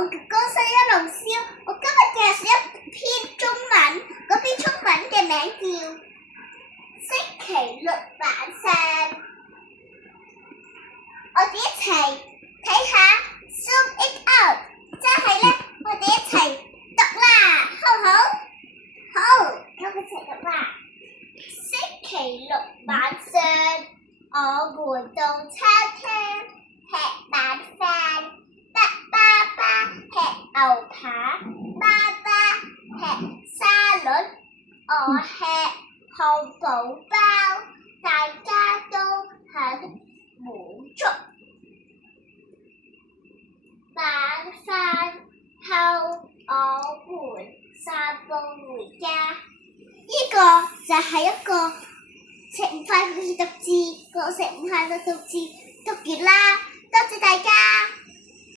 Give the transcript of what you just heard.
我嘅歌聲一路燒。我今日嘅係一篇中文，嗰篇中文嘅名叫星期六晚上。我哋一齊睇下 Zoom it out， 即係咧，我哋一齊讀啦，好唔好？好，咁我一齊讀啦。星期六晚上，我們到餐廳吃晚飯。爸爸吃牛扒，媽媽吃沙律，我吃漢堡包，大家都很滿足。晚飯後，我們散步回家。呢個就係一個食唔快嘅讀字，個食唔快嘅讀字讀完啦，多謝大家。